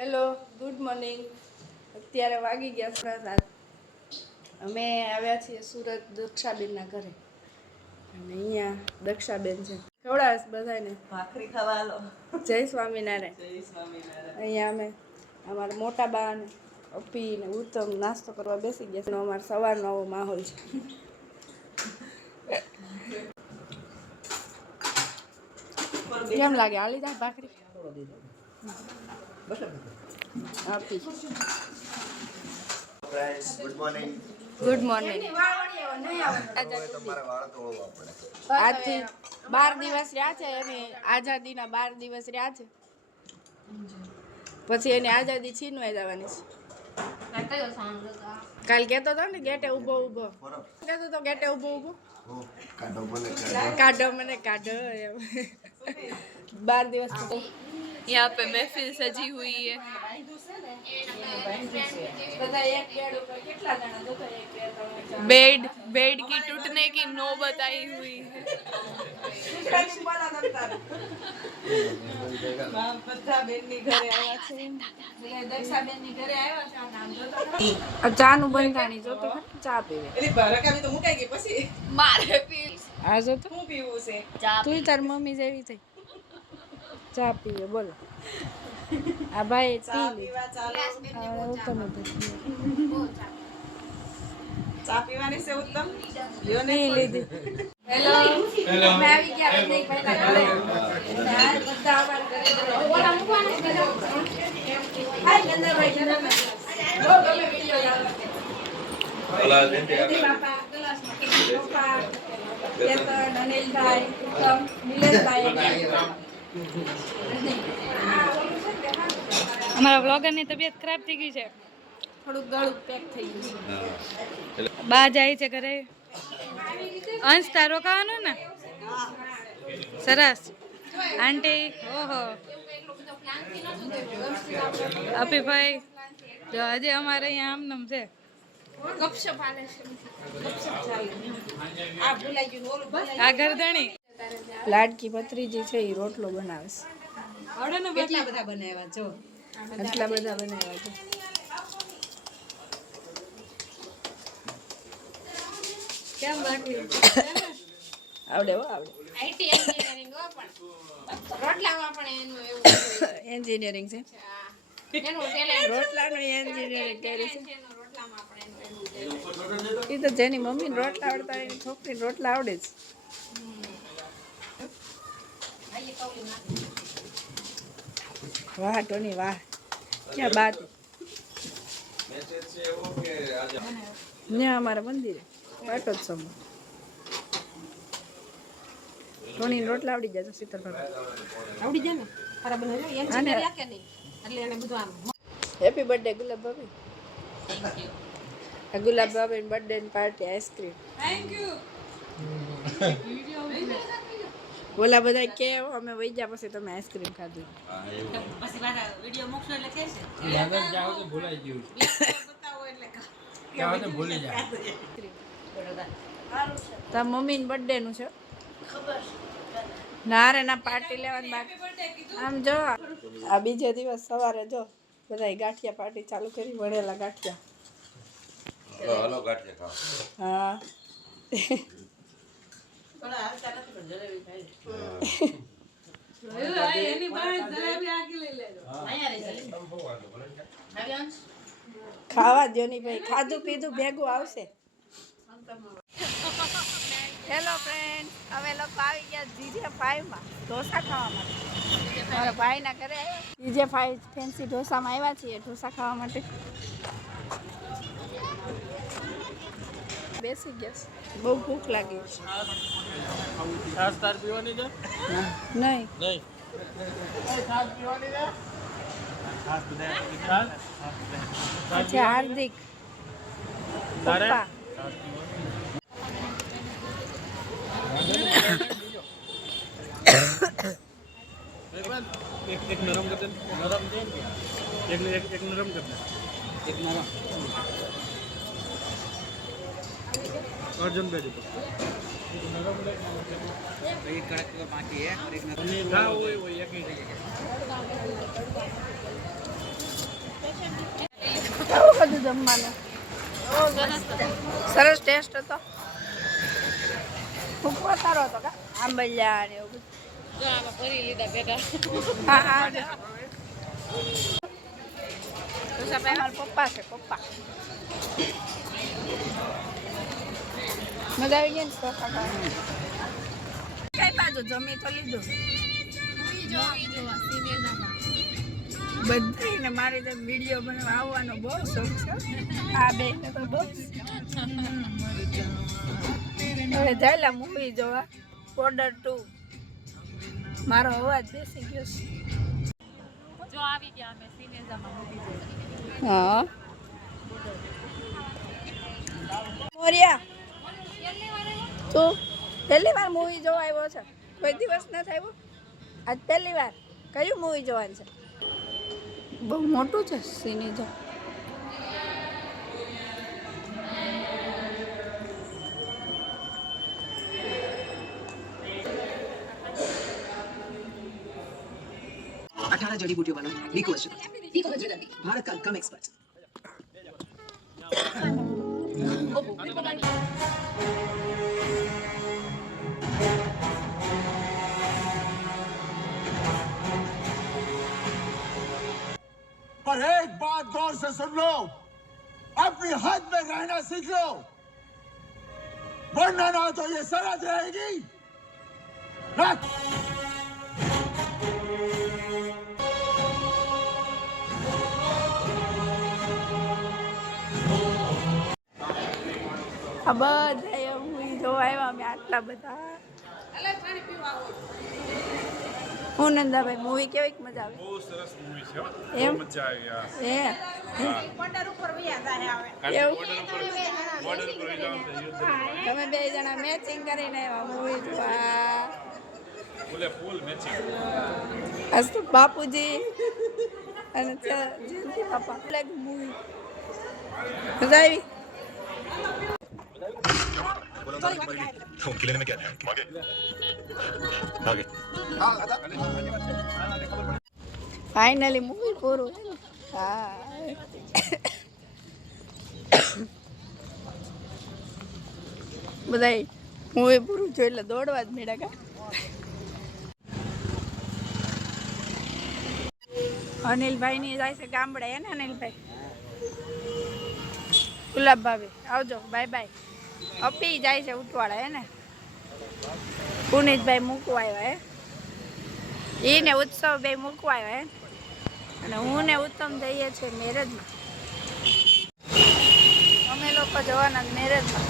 Hello, good morning. અત્યારે વાગી ગયા 7:30. અમે આવ્યા છીએ સુરત દક્ષાબેનના ઘરે. અને અહીંયા દક્ષાબેન છે. ખવડાવે બધાને ભાખરી ખાવા હાલો. જય સ્વામિનારાયણ. જય સ્વામિનારાયણ. અહીંયા અમે અમારા મોટા બા ને અપી ને ઉત્તમ નાસ્તો કરવા બેસી ગયા છે. અમારો સવારનો આવો માહોલ છે. કેમ લાગે? હાલી જાય ભાખરી? આપી. Good morning. Good morning. આજથી 12 દિવસ રહ્યા છે અને આઝાદીના 12 દિવસ રહ્યા છે. પછી એની આઝાદી છીનવાઈ જવાની છે. કાલ કહેતો હતો ને ગેટે ઊભો કહેતો હતો ગેટે ઊભો કાઢો મને કાઢો એમ. 12 દિવસ પછી यहाँ पे महफिल सजी हुई है. बेड की टूटने की नौबत आई हुई है. ચા નું બંધાણી જો તો ચા પીવે. मारे पी આ જો તો શું પીવું છે? તું તાર મમ્મી જેવી થઈ. ચા પીવે બોલો. આ ભાઈ ચા પીવા ચાલો. ચા પીવાની છે ઉત્તમ. લ્યો ને લીધી. હેલો અમે આવી ગયા નહીં પહેલા ઘરે. બધા અમારા ઘરે ઓલા મૂકવાના છે બધા. હાય ગંદાભાઈ ગંદાભાઈ. બહુ ગમે વિડિયો આવે. ઓલા બાપા ક્લાસમાં પપ્પા કેતન અનિલભાઈ ઉત્તમ નિલેશભાઈ. हमारा व्लॉगर ની તબિયત ખરાબ થઈ ગઈ છે. થોડુંક ગળું પેક થઈ ગયું છે. બા જાય છે ઘરે. અંશ તારો ખાવાનું ને? સરસ. આંટી ઓહો અપી ભાઈ જો આજે અમારે અહીંયા આમનમ છે. ગપશપ હાલે છે. ગપશપ ચાલે. આ ભૂલાઈ ગયું ઓલું ભૂલાઈ. આ ગરદણી લાડકી ભત્રીજી છે એ રોટલો બનાવે છે. કેટલા બધા બનાવ્યા જો. આટલા બધા બનાવ્યા છે. કેમ બાકી આવડે હો આવડે. આઈટી એન્જિનિયરિંગ હો પણ રોટલામાં પણ એનું એવું એન્જિનિયરિંગ છે. એનું ટેલેન્ટ રોટલાનું એન્જિનિયરિંગ કર્યું છે. એનું રોટલામાં પણ એનું એ તો જેની મમ્મીને રોટલા આવડતા હોય એની છોકરીને રોટલા આવડે જ. વાહ ટોની વાહ ક્યાં બાત. ને અમારા મંદિરે પાટોત્સવમાં ટોની રોટલા આવડી જાય. શીતળ આવડી જાય ને ખરા બનાવજો. એન્જિનિયર કે નહીં એટલે એને બધું આમ. હેપી બર્થડે ગુલાબ ભાભી. આ ગુલાબ ભાભી બર્થડે ની પાર્ટી આઈસ્ક્રીમ. Thank you. ઓલા બધા કે અમે વઈ ગયા પછી તમે આઈસ્ક્રીમ ખાધી. પછી પાછા વિડિયો મૂકશો એટલે કે છે યાદ જાવ તો ભૂલાઈ ગયું. બતાવો એટલે જાવ તો ભૂલી જાય. તાર મમ્મીની બર્થડે નું છે. ના રે ના પાર્ટી લેવાની બાકી. આમ જો આ બીજે દિવસ સવારે જો બધા ગાંઠિયા પાર્ટી ચાલુ કરી. વણેલા ગાંઠિયા. હલો ગાંઠિયા ખાઓ. હા એની પાસે જલેબી આખી લઈ લેજો. ખાવા દો ની ભાઈ. ખાધું પીધું ભેગું આવશે. હેલો ફ્રેન્ડ, અમે લોકો આવી ગયા GJ5 માં ઢોસા ખાવા માટે. મારા ભાઈના ઘરે આવ્યા. GJ5 ફેન્સી ઢોસામાં આવ્યા છીએ ઢોસા ખાવા માટે. બેસી ગયા. બહુ ભૂખ લાગી છે. છાસ તાર પીવાની છે? નહીં નહીં. છાસ પીવાની છે? છાસ બધા છાસ. પછી હાર્દિક તારે પપ્પા એક નરમ કર દે. નરમ દે ને. એક નરમ કર દે. એક નરમ. अर्जुन बेटी को एक कड़क का बाकी है और एक पनीर हाँ वही एक ही જમવાનું? સરસ ટેસ્ટ હતો. ખૂબ સારો હતો કા આંબલિયા ને એવું બધું. હા હા મારા પપ્પા છે પપ્પા. મજા આવી ગઈ ને ચોખા ખાવાની. કઈ બાજુ જમી તો લીધું બધાને. મારી તો વિડીયો બનાવવા આવવાનો બહુ શોખ છે. આ બે ને તો બહુ હવે જાયલા મૂવી જોવા. બોર્ડર 2 મારો અવાજ બેસી ગયો છે. જો આવી ગયા અમે સિનેમામાં મૂવી જોવા. હા મોરિયા તું પહેલી વાર મૂવી જોવા આવ્યો છે? કોઈ દિવસ નથી આવ્યો? આજ પહેલી વાર. કયું મૂવી જોવાનું છે? બહુ મોટું છે સિનેજો. जड़ी बूटियों वाला भारत का कम एक्सपर्ट। पर एक बात गौर से सुन लो, अपनी हद में रहना सीख लो, वरना ना तो ये सरहद रहेगी ना। આ બધા મૂવી જોવા આવ્યા અમે આટલા બધા. હું નંદાભાઈ મૂવી કેવી મજા આવે? બહુ સરસ મૂવી છે. એમ મજા આવી આ. હે તમે બે જણા મેચિંગ કરીને આવ્યા મૂવી જોવા. ફૂલ મેચિંગ. આજ તો બાપુજી અને જયંતિ બાપા મૂવી મજા આવી. खिलाने में क्या है? आगे ફાઇનલી મૂવી પૂરું. હા બધાય મૂવી પૂરું જોઈ એટલે દોડવા જ મળ્યા કા. અનિલભાઈ ની જાય છે ગામડે હે ને અનિલભાઈ? ગુલાબ ભાભી આવજો બાય બાય. અપી જાય છે ઉઠવાડા હે ને? પુનિતભાઈ મૂકવા આવ્યા હે? એને ઉત્સવ બે મૂકવા આવ્યા હે? અને હું ને ઉત્તમ જઈએ છીએ મેરેજમાં. અમે લોકો જવાના મેરેજમાં.